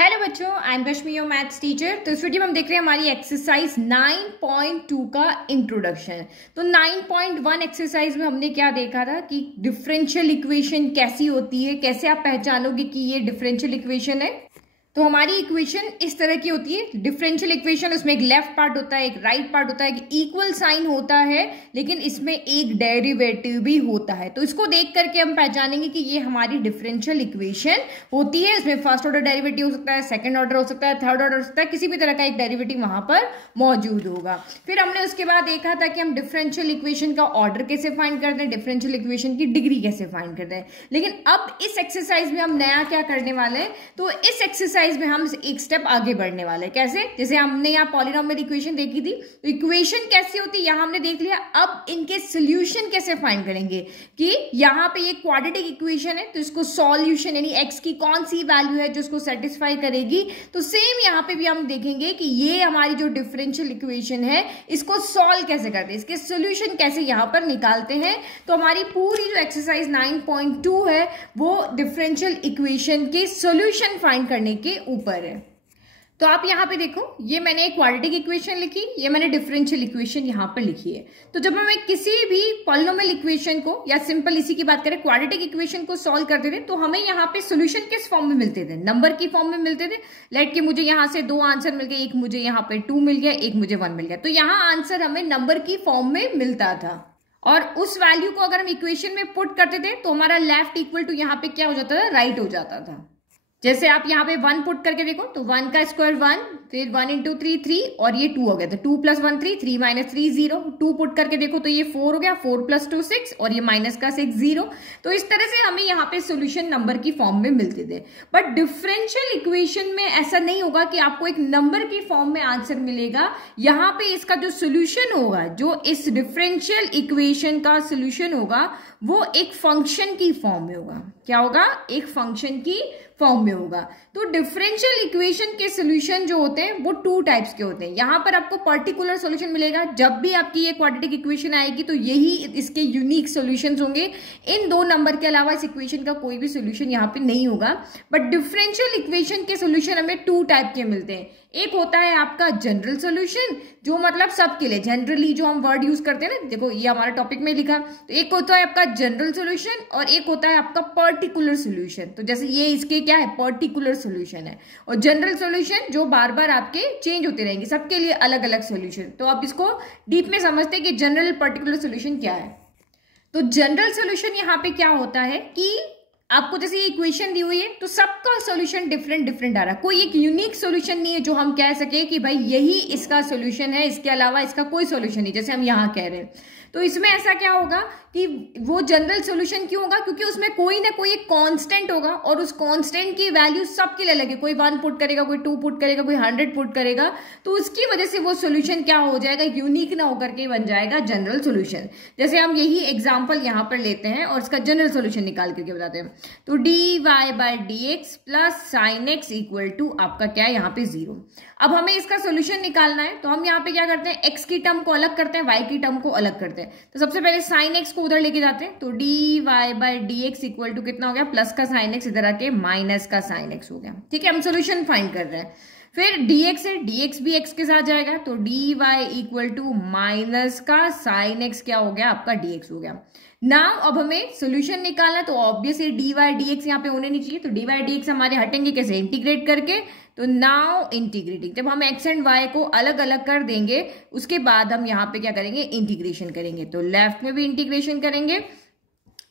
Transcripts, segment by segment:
Hello बच्चों, I am Rashmi your maths teacher. तो इस वीडियो में हम देख रहे हैं हमारी एक्सरसाइज 9.2 का इंट्रोडक्शन। तो 9.1 एक्सरसाइज में हमने क्या देखा था कि डिफरेंशियल इक्वेशन कैसी होती है, कैसे आप पहचानोगे कि ये डिफरेंशियल इक्वेशन है। तो हमारी इक्वेशन इस तरह की होती है डिफरेंशियल इक्वेशन। उसमें एक लेफ्ट पार्ट होता है, एक राइट पार्ट होता है, एक इक्वल साइन होता है, लेकिन इसमें एक डेरिवेटिव भी होता है। तो इसको देख करके हम पहचानेंगे कि ये हमारी डिफरेंशियल इक्वेशन होती है। इसमें फर्स्ट ऑर्डर डेरिवेटिव हो सकता है, सेकंड ऑर्डर हो सकता है, थर्ड ऑर्डर हो सकता है, किसी भी तरह का एक डेरिवेटिव वहां पर मौजूद होगा। फिर हमने उसके बाद देखा था कि हम डिफरेंशियल इक्वेशन का ऑर्डर कैसे फाइंड करते हैं, डिफरेंशियल इक्वेशन की डिग्री कैसे फाइंड करते हैं। लेकिन अब इस एक्सरसाइज में हम नया क्या करने वाले हैं, तो इस एक्सरसाइज में हम एक स्टेप आगे बढ़ने वाले हैं। कैसे? जैसे हमने यहाँ पॉलिनोमियल इक्वेशन देखी थी, तो इक्वेशन कैसी होती है यहाँ हमने देख लिया। अब इनके सोल्यूशन कैसे फाइंड करेंगे कि यहाँ पे ये क्वाड्रेटिक इक्वेशन है, तो इसको सॉल्यूशन यानी एक्स की कौन सी वैल्यू है जो इसको सेटिस्फाई करेगी। तो सेम यहाँ पे भी हम देखेंगे कि ये हमारी जो डिफरेंशियल इक्वेशन है इसको सॉल्व कैसे करते हैं, इसके सोल्यूशन कैसे यहाँ पर निकालते हैं। तो हमारी पूरी जो एक्सरसाइज 9.2 है वो डिफरेंशियल इक्वेशन के सोल्यूशन फाइंड करने के ऊपर है। तो आप यहाँ पे देखो, ये मैंने एक क्वाड्रेटिक इक्वेशन लिखी, ये मैंने डिफरेंशियल इक्वेशन यहाँ पर लिखी है। तो जब हमें किसी भी पॉलिनोमियल इक्वेशन को या सिंपल इसी की बात करें क्वाड्रेटिक इक्वेशन को सॉल्व करते थे, तो हमें यहाँ पे सोल्यूशन किस फॉर्म में मिलते थे? नंबर की फॉर्म में मिलते थे। लेट के मुझे यहाँ से दो आंसर मिल गए, एक मुझे यहाँ पे 2 मिल गया, एक मुझे 1 मिल गया। तो यहाँ आंसर हमें नंबर की फॉर्म में मिलता था और उस वैल्यू को अगर हम इक्वेशन में पुट करते थे तो हमारा लेफ्ट इक्वल टू यहाँ पे क्या हो जाता था, राइट हो जाता था। जैसे आप यहाँ पे 1 पुट करके देखो तो 1 का स्क्वायर 1, फिर 1 इंटू 3 3 और ये 2 हो गया। तो 2 प्लस 1 3, 3 माइनस 3 0। 2 पुट करके देखो तो ये 4 हो गया, 4 प्लस 2 6 और ये माइनस का 6 0। तो इस तरह से हमें यहाँ पे सोल्यूशन नंबर की फॉर्म में मिलते थे। बट डिफरेंशियल इक्वेशन में ऐसा नहीं होगा कि आपको एक नंबर की फॉर्म में आंसर मिलेगा। यहाँ पे इसका जो सोल्यूशन होगा, जो इस डिफरेंशियल इक्वेशन का सोल्यूशन होगा, वो एक फंक्शन की फॉर्म में होगा। क्या होगा? एक फंक्शन की फॉर्म में होगा। तो डिफरेंशियल इक्वेशन के सॉल्यूशन जो होते हैं वो 2 टाइप्स के होते हैं। यहां पर आपको पर्टिकुलर सॉल्यूशन मिलेगा। जब भी आपकी ये क्वाड्रेटिक इक्वेशन आएगी तो यही इसके यूनिक सॉल्यूशंस होंगे। इन 2 नंबर के अलावा इस इक्वेशन का कोई भी सॉल्यूशन यहाँ पे नहीं होगा। बट डिफरेंशियल इक्वेशन के सॉल्यूशन हमें 2 टाइप के मिलते हैं। एक होता है आपका जनरल सॉल्यूशन, जो मतलब सबके लिए जनरली जो हम वर्ड यूज करते हैं ना, देखो ये हमारा टॉपिक में लिखा। तो एक होता है आपका जनरल सॉल्यूशन और एक होता है आपका पर्टिकुलर सॉल्यूशन। तो जैसे ये इसके क्या है, पर्टिकुलर सॉल्यूशन है। और जनरल सॉल्यूशन जो बार बार आपके चेंज होते रहेंगे, सबके लिए अलग अलग सॉल्यूशन। तो आप इसको डीप में समझते हैं कि जनरल पर्टिकुलर सॉल्यूशन क्या है। तो जनरल सॉल्यूशन यहाँ पे क्या होता है कि आपको जैसे ये इक्वेशन दी हुई है तो सबका सॉल्यूशन डिफरेंट डिफरेंट आ रहा है। कोई एक यूनिक सॉल्यूशन नहीं है जो हम कह सके कि भाई यही इसका सॉल्यूशन है, इसके अलावा इसका कोई सॉल्यूशन नहीं, जैसे हम यहाँ कह रहे हैं। तो इसमें ऐसा क्या होगा कि वो जनरल सॉल्यूशन क्यों होगा? क्योंकि उसमें कोई ना कोई एक कांस्टेंट होगा और उस कांस्टेंट की वैल्यू सबके लिए अलग है। कोई 1 पुट करेगा, कोई 2 पुट करेगा, कोई 100 पुट करेगा। तो उसकी वजह से वो सॉल्यूशन क्या हो जाएगा, यूनिक ना होकर के बन जाएगा जनरल सॉल्यूशन। जैसे हम यही एग्जांपल यहाँ पर लेते हैं और इसका जनरल सॉल्यूशन निकाल करके बताते हैं। तो dy/dx plus sine x equal to आपका क्या है यहाँ पे 0। अब हमें इसका सॉल्यूशन निकालना है तो हम यहाँ पे क्या करते हैं, x की टर्म को अलग करते हैं, y की टर्म को अलग करते हैं। तो सबसे पहले साइन एक्स को उधर लेके जाते हैं। तो dy/dx इक्वल टू कितना हो गया, प्लस का साइन एक्स इधर आके माइनस का साइन एक्स हो गया। ठीक है, हम सोल्यूशन फाइंड कर रहे हैं। फिर dx है, dx भी x के साथ जाएगा। तो dy इक्वल टू माइनस का साइन एक्स क्या हो गया, आपका dx हो गया। नाउ अब हमें सोल्यूशन निकालना, तो ऑब्वियसली dy/dx यहाँ पे होने नहीं चाहिए। तो dy/dx हमारे हटेंगे कैसे, इंटीग्रेट करके। तो नाउ इंटीग्रेटिंग, जब हम x एंड y को अलग अलग कर देंगे उसके बाद हम यहाँ पे क्या करेंगे, इंटीग्रेशन करेंगे। तो लेफ्ट में भी इंटीग्रेशन करेंगे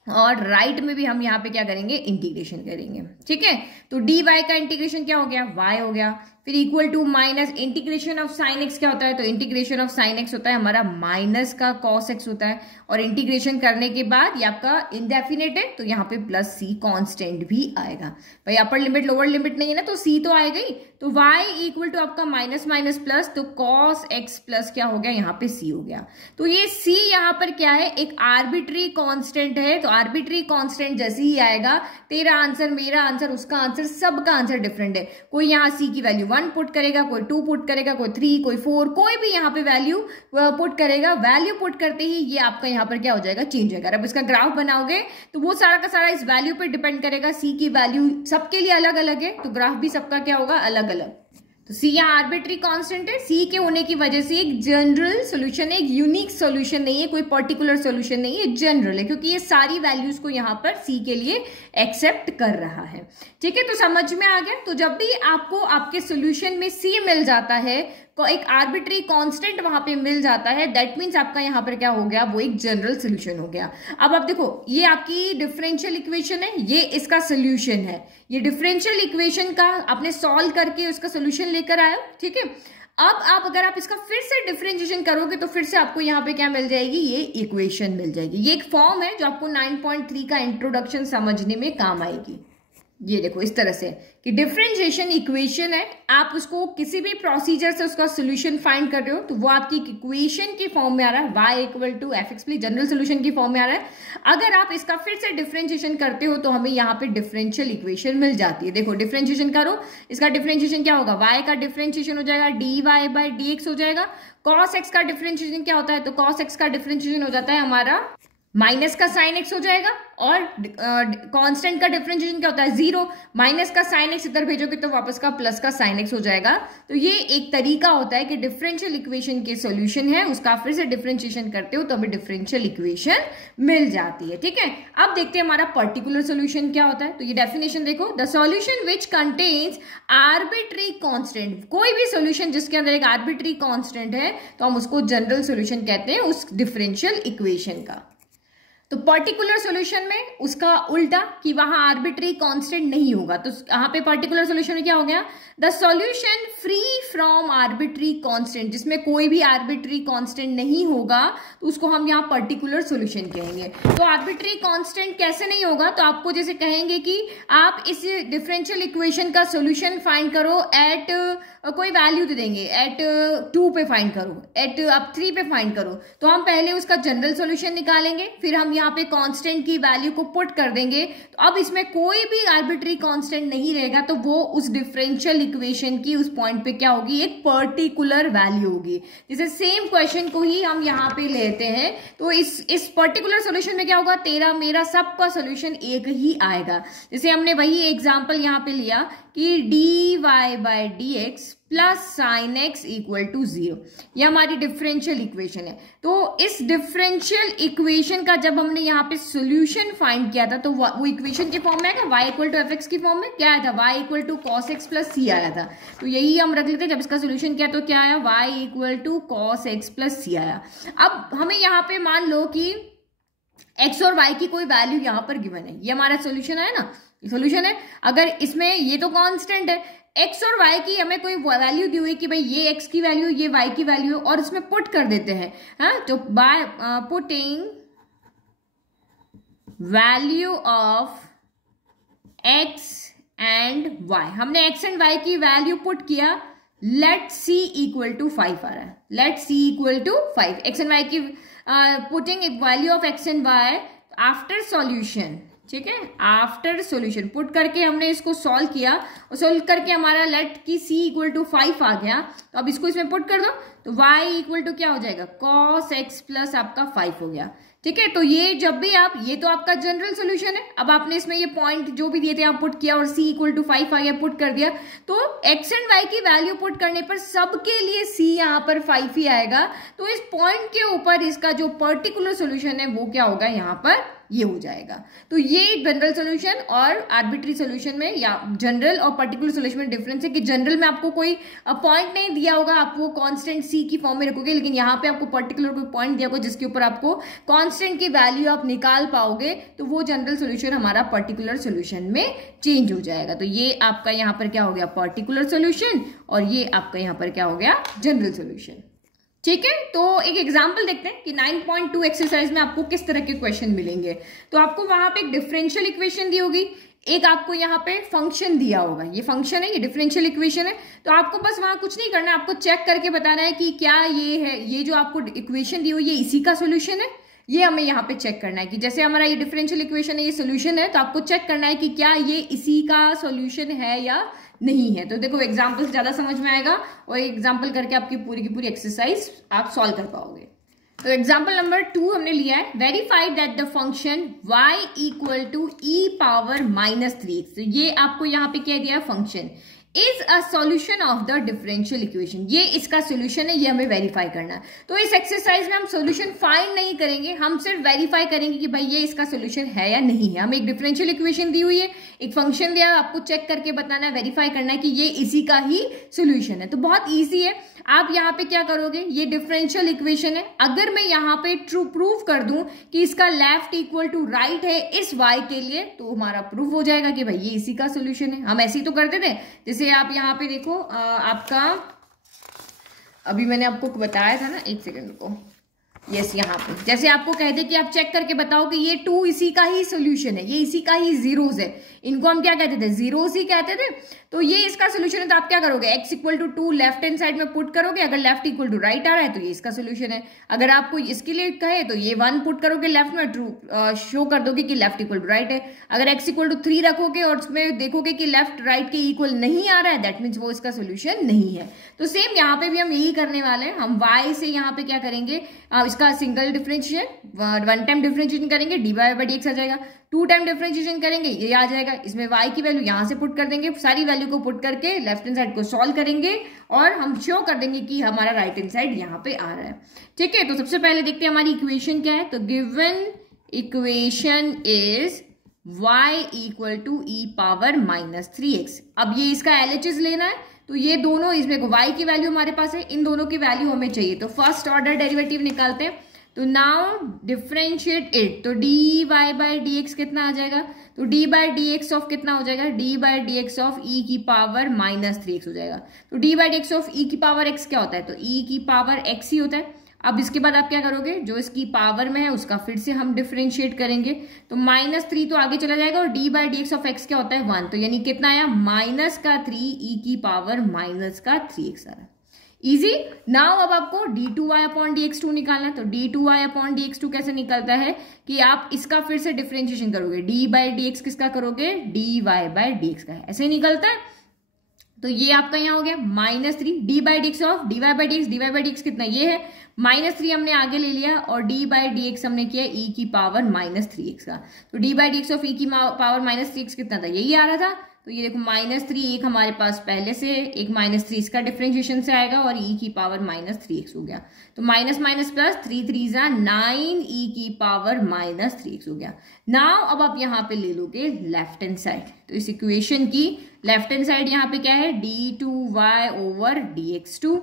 और राइट में भी हम यहाँ पे क्या करेंगे, इंटीग्रेशन करेंगे। ठीक है, तो dy का इंटीग्रेशन क्या हो गया, y हो गया। फिर equal to minus integration of sine x क्या होता है, तो इंटीग्रेशन ऑफ साइन एक्स होता है हमारा माइनस का कॉस एक्स होता है। और इंटीग्रेशन करने के बाद ये आपका इनडेफिनेट है तो यहाँ पे प्लस सी कांस्टेंट भी आएगा। भाई अपर लिमिट लोअर लिमिट नहीं है ना, तो सी तो आएगा ही। तो y इक्वल टू आपका माइनस माइनस प्लस, तो कॉस एक्स प्लस क्या हो गया, यहाँ पे c हो गया। तो ये c यहाँ पर क्या है, एक आर्बिट्री कांस्टेंट है। तो आर्बिट्री कांस्टेंट जैसे ही आएगा, तेरा आंसर, मेरा आंसर, उसका आंसर, सबका आंसर डिफरेंट है। कोई यहाँ c की वैल्यू 1 पुट करेगा, कोई 2 पुट करेगा, कोई 3, कोई 4, कोई भी यहाँ पे वैल्यू पुट करेगा। वैल्यू पुट करते ही ये आपका यहाँ पर क्या हो जाएगा, चेंज होगा। अब इसका ग्राफ बनाओगे तो वो सारा का सारा इस वैल्यू पे डिपेंड करेगा। सी की वैल्यू सबके लिए अलग अलग है, तो ग्राफ भी सबका क्या होगा, अलग अलग। तो सी यहाँ आर्बिट्री कांस्टेंट है, सी के होने की वजह से एक जनरल सॉल्यूशन है, एक यूनिक सॉल्यूशन नहीं है, कोई पर्टिकुलर सॉल्यूशन नहीं है, जनरल है, क्योंकि ये सारी वैल्यूज को यहाँ पर सी के लिए एक्सेप्ट कर रहा है। ठीक है, तो समझ में आ गया। तो जब भी आपको आपके सॉल्यूशन में सी मिल जाता है, तो एक आर्बिट्री कांस्टेंट वहां पे मिल जाता है, दैट मीन्स आपका यहाँ पर क्या हो गया, वो एक जनरल सोल्यूशन हो गया। अब आप देखो, ये आपकी डिफरेंशियल इक्वेशन है, ये इसका सोल्यूशन है। ये डिफरेंशियल इक्वेशन का आपने सॉल्व करके उसका सोल्यूशन लेकर आए, ठीक है। अब आप अगर आप इसका फिर से डिफरेंशिएशन करोगे तो फिर से आपको यहाँ पे क्या मिल जाएगी, ये इक्वेशन मिल जाएगी। ये एक फॉर्म है जो आपको 9.3 का इंट्रोडक्शन समझने में काम आएगी। ये देखो इस तरह से कि डिफरेंशिएशन इक्वेशन है, आप उसको किसी भी प्रोसीजर से उसका सोल्यूशन फाइंड कर रहे हो तो वो आपकी इक्वेशन की फॉर्म में आ रहा है, y equal to F x, general solution की फॉर्म में आ रहा है। अगर आप इसका फिर से डिफरेंशिएशन करते हो तो हमें यहाँ पे डिफरेंशियल इक्वेशन मिल जाती है। देखो डिफरेंशिएशन करो, इसका डिफरेंशिएशन क्या होगा, y का डिफरेंशिएशन हो जाएगा dy/dx हो जाएगा। cos x का डिफरेंशिएशन क्या होता है, तो cos x का डिफरेंशिएशन हो जाता है हमारा माइनस का साइन एक्स हो जाएगा। और कांस्टेंट का डिफरेंशिएशन क्या होता है, 0, माइनस का साइन एक्स इधर भेजोगे तो वापस का प्लस का साइन एक्स हो जाएगा। तो ये एक तरीका होता है कि डिफरेंशियल इक्वेशन के सॉल्यूशन है, उसका फिर से डिफरेंशिएशन करते हो तो हमें डिफरेंशियल इक्वेशन मिल जाती है। ठीक है, अब देखते हैं हमारा पर्टिकुलर सॉल्यूशन क्या होता है। तो ये डेफिनेशन देखो, the solution which contains arbitrary constant, कोई भी सॉल्यूशन जिसके अंदर एक आर्बिट्री कांस्टेंट है तो हम उसको जनरल सॉल्यूशन कहते हैं उस डिफरेंशियल इक्वेशन का। तो पर्टिकुलर सॉल्यूशन में उसका उल्टा कि वहां आर्बिट्री कांस्टेंट नहीं होगा, तो यहाँ पे पर्टिकुलर सॉल्यूशन में क्या हो गया, the solution free from arbitrary constant, जिसमें कोई भी आर्बिट्री कांस्टेंट नहीं होगा तो उसको हम यहाँ पर्टिकुलर सॉल्यूशन कहेंगे। तो आर्बिट्री कांस्टेंट कैसे नहीं होगा, तो आपको जैसे कहेंगे कि आप इस डिफरेंशियल इक्वेशन का सॉल्यूशन फाइंड करो एट कोई वैल्यू दे देंगे, एट 2 पे फाइंड करो, एट आप 3 पे फाइंड करो, तो हम पहले उसका जनरल सॉल्यूशन निकालेंगे, फिर हम यहाँ पे कांस्टेंट की वैल्यू को पुट कर देंगे। तो अब इसमें कोई भी आर्बिट्री कांस्टेंट नहीं रहेगा, तो वो उस डिफरेंशियल इक्वेशन की उस पॉइंट पे क्या होगी, एक पर्टिकुलर वैल्यू होगी। जैसे सेम क्वेश्चन को ही हम यहाँ पे लेते हैं, तो इस पर्टिकुलर सॉल्यूशन में क्या होगा, तेरा मेरा सबका सॉल्यूशन एक ही आएगा। जैसे हमने वही एग्जांपल यहाँ पे लिया कि dy/dx plus sine x equal to 0, ये हमारी डिफरेंशियल इक्वेशन है। तो इस डिफरेंशियल इक्वेशन का जब हमने यहाँ पे सॉल्यूशन फाइंड किया था तो वो इक्वेशन के फॉर्म में आएगा, y equal to F X की फॉर्म में क्या आया था, y equal to cos X plus C आया था। तो यही हम रख लेते, जब इसका सॉल्यूशन किया तो क्या आया, y equal to cos X plus C आया। अब हमें यहाँ पे मान लो कि x और y की कोई वैल्यू यहाँ पर गिवन है, ये हमारा सॉल्यूशन है ना, सॉल्यूशन है। अगर इसमें ये तो कांस्टेंट है, x और y की हमें कोई वैल्यू दी हुई कि भाई ये x की वैल्यू, ये y की वैल्यू, और इसमें पुट कर देते हैं, हाँ, तो by putting value of x and y, हमने x एंड y की वैल्यू पुट किया, लेट c इक्वल टू 5 आ रहा है, let c equal to 5, x and y की putting value of x and y after solution, ठीक है, after solution put करके हमने इसको सॉल्व किया और सॉल्व करके हमारा लेट की c इक्वल टू 5 आ गया। तो अब इसको इसमें पुट कर दो तो y इक्वल टू क्या हो जाएगा, cos x प्लस आपका 5 हो गया। ठीक है, तो ये जब भी आप, ये तो आपका जनरल सॉल्यूशन है। अब आपने इसमें ये पॉइंट जो भी दिए थे आप पुट किया और c इक्वल टू 5 आ गया, पुट कर दिया, तो x एंड y की वैल्यू पुट करने पर सबके लिए c यहाँ पर 5 ही आएगा। तो इस पॉइंट के ऊपर इसका जो पर्टिकुलर सॉल्यूशन है वो क्या होगा, यहाँ पर ये हो जाएगा। तो ये जनरल सॉल्यूशन और आर्बिट्री सॉल्यूशन में या जनरल और पर्टिकुलर सॉल्यूशन में डिफरेंस है कि जनरल में आपको कोई पॉइंट नहीं दिया होगा, आप वो कांस्टेंट c की फॉर्म में रखोगे, लेकिन यहाँ पे आपको पर्टिकुलर कोई पॉइंट दिया होगा जिसके ऊपर आपको कांस्टेंट की वैल्यू आप निकाल पाओगे, तो वो जनरल सॉल्यूशन हमारा पर्टिकुलर सॉल्यूशन में चेंज हो जाएगा। तो ये आपका यहाँ पर क्या हो गया, पर्टिकुलर सॉल्यूशन, और ये आपका यहाँ पर क्या हो गया, जनरल सॉल्यूशन। ठीक है, तो एक एग्जांपल देखते हैं कि 9.2 एक्सरसाइज में आपको किस तरह के क्वेश्चन मिलेंगे। तो आपको वहां पे एक डिफरेंशियल इक्वेशन दी होगी, एक आपको यहाँ पे फंक्शन दिया होगा, ये फंक्शन है, ये डिफरेंशियल इक्वेशन है। तो आपको बस वहां कुछ नहीं करना है, आपको चेक करके बताना है कि क्या ये है, ये जो आपको इक्वेशन दी हुई ये इसी का सोल्यूशन है। ये हमें यहाँ पे चेक करना है कि जैसे हमारा ये डिफरेंशियल इक्वेशन है, ये सोल्यूशन है, तो आपको चेक करना है कि क्या ये इसी का सोल्यूशन है या नहीं है। तो देखो एग्जाम्पल से ज्यादा समझ में आएगा और एग्जाम्पल करके आपकी पूरी की पूरी एक्सरसाइज आप सॉल्व कर पाओगे। तो एग्जाम्पल नंबर 2 हमने लिया है, verify that the function y equal to e power -3x। तो ये आपको यहाँ पे क्या दिया है, function is a solution of the differential equation, ये इसका सॉल्यूशन है, ये हमें वेरीफाई करना है। तो इस एक्सरसाइज में हम सॉल्यूशन फाइंड नहीं करेंगे, हम सिर्फ वेरीफाई करेंगे कि भाई ये इसका सॉल्यूशन है या नहीं है। हमें एक डिफरेंशियल इक्वेशन दी हुई है, एक फंक्शन दिया है, आपको चेक करके बताना है, वेरीफाई करना है कि ये इसी का ही सॉल्यूशन है। तो बहुत ईजी है। आप यहाँ पे क्या करोगे, ये डिफरेंशियल इक्वेशन है, अगर मैं यहाँ पे ट्रू प्रूव कर दूं कि इसका लेफ्ट इक्वल टू राइट है इस y के लिए, तो हमारा प्रूफ हो जाएगा कि भाई ये इसी का सॉल्यूशन है। हम ऐसे ही तो करते थे, जैसे आप यहाँ पे देखो आपका अभी मैंने आपको बताया था ना, एक सेकंड को, यस यहाँ पे जैसे आपको कह दे कि आप चेक करके बताओ कि ये 2 इसी का ही सॉल्यूशन है, ये इसी का ही जीरोस है, इनको हम क्या कहते थे, जीरोस ही कहते थे। तो ये इसका सॉल्यूशन है, तो आप क्या करोगे, x equal to 2 left hand side में पुट करोगे, अगर लेफ्ट इक्वल टू राइट आ रहा है तो ये इसका सॉल्यूशन है। अगर आपको इसके लिए कहे तो ये 1 पुट करोगे लेफ्ट में, ट्रू शो कर दोगे कि लेफ्ट इक्वल टू राइट है। अगर x इक्वल टू 3 रखोगे और उसमें देखोगे कि लेफ्ट राइट के इक्वल नहीं आ रहा है, दैट मीन्स वो इसका सॉल्यूशन नहीं है। तो सेम यहाँ पे भी हम यही करने वाले हैं, हम y से यहाँ पे क्या करेंगे, इसका सिंगल डिफरेंशिएशन, 1 टाइम डिफरेंशिएशन करेंगे, dy बाई dx आ जाएगा, 2 टाइम डिफरेंशिएशन करेंगे, ये आ जाएगा, इसमें y की वैल्यू यहाँ से पुट कर देंगे, सारी वैल्यू को पुट करके लेफ्ट हैंड साइड को सॉल्व करेंगे और हम शो कर देंगे कि हमारा राइट हैंड साइड यहाँ पे आ रहा है। ठीक है, तो सबसे पहले देखते हैं हमारी इक्वेशन क्या है। तो given equation is y equal to e power -3x। अब ये इसका LHS लेना है, तो ये दोनों, इसमें y की वैल्यू हमारे पास है, इन दोनों की वैल्यू हमें चाहिए। तो फर्स्ट ऑर्डर डेरिवेटिव निकालते हैं। तो नाउ डिफरेंशिएट इट, तो dy बाई dx कितना आ जाएगा, तो d बाई dx ऑफ कितना हो जाएगा, d by dx of e की पावर -3x हो जाएगा। तो d by dx of e की पावर x क्या होता है, तो e की पावर x ही होता है। अब इसके बाद आप क्या करोगे, जो इसकी पावर में है उसका फिर से हम डिफरेंशिएट करेंगे, तो -3 तो आगे चला जाएगा और d by dx of x क्या होता है, 1, तो यानी कितना आया, -3 e की पावर -3x आ रहा है। इजी। नाउ अब आपको d2y अपॉन dx2 निकालना है। तो d2y अपॉन dx2 कैसे निकलता है कि आप इसका फिर से डिफरेंशिएशन करोगे, d बाई dx किसका करोगे, dy बाई dx का है, ऐसे ही निकलता है। तो ये आपका यहाँ हो गया -3 d by dx of dy by dx कितना, ये है -3 हमने आगे ले लिया और d बाई dx हमने किया e की पावर -3x का। तो d by dx of e की पावर -3x कितना था, यही आ रहा था। तो ये देखो -3 एक हमारे पास पहले से, एक -3 इसका डिफरेंशिएशन से आएगा और e की पावर -3x हो गया। तो माइनस माइनस प्लस 3 3 9 e की पावर -3x हो गया। नाउ अब आप यहाँ पे ले लोगे लेफ्ट हैंड साइड। तो इस इक्वेशन की लेफ्ट हैंड साइड यहाँ पे क्या है, d2y over dx2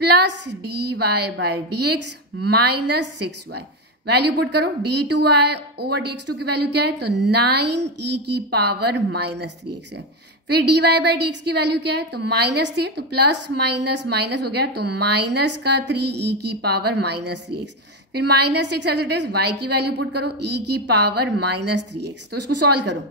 plus dy by dx -6y। Value put करो, d2y ओवर dx2 की वैल्यू क्या है, तो 9 e की पावर -3x है। फिर dy बाई dx की वैल्यू क्या है, तो -3, तो प्लस माइनस माइनस हो गया, तो -3 e की पावर -3x। फिर -6 एज इट इज, y की वैल्यू पुट करो, e की पावर -3x। तो इसको सॉल्व करो,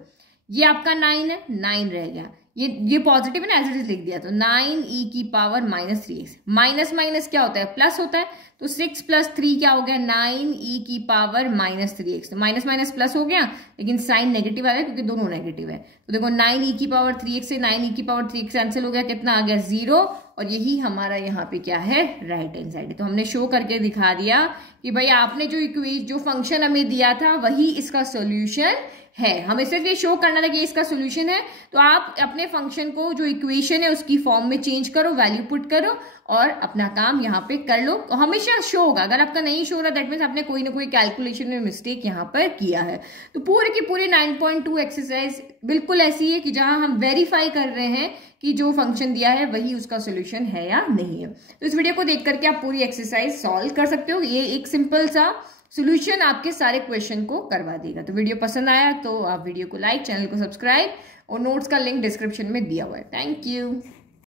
ये आपका 9 है, 9 रह गया, ये पॉजिटिव है ना, एज इट इज लिख दिया। तो 9 e की पावर -3x, माइनस माइनस क्या होता है, प्लस होता है। तो 6 प्लस 3 क्या हो गया, 9 e की पावर -3x। तो माइनस माइनस प्लस हो गया, लेकिन साइन नेगेटिव आ गया क्योंकि दोनों नेगेटिव है। तो देखो 9 e की पावर 3x से 9 e की पावर 3x कैंसिल हो गया, कितना आ गया, 0। और यही हमारा यहाँ पे क्या है, राइट हैंड साइड है। तो हमने शो करके दिखा दिया कि भाई आपने जो फंक्शन हमें दिया था वही इसका सॉल्यूशन है। हमें सिर्फ ये शो करना था कि इसका सॉल्यूशन है। तो आप अपने फंक्शन को जो इक्वेशन है उसकी फॉर्म में चेंज करो, वैल्यू पुट करो और अपना काम यहाँ पे कर लो। हमेशा शो होगा, अगर आपका नहीं शो हो रहा दैट मीन्स आपने कोई ना कोई कैलकुलेशन में मिस्टेक यहाँ पर किया है। तो पूरे की पूरी 9.2 एक्सरसाइज बिल्कुल ऐसी है कि जहां हम वेरीफाई कर रहे हैं कि जो फंक्शन दिया है वही उसका सोल्यूशन है या नहीं है। तो इस वीडियो को देख करके आप पूरी एक्सरसाइज सॉल्व कर सकते हो। ये एक सिंपल सा सोल्यूशन आपके सारे क्वेश्चन को करवा देगा। तो वीडियो पसंद आया तो आप वीडियो को लाइक, चैनल को सब्सक्राइब और नोट्स का लिंक डिस्क्रिप्शन में दिया हुआ है। Thank you.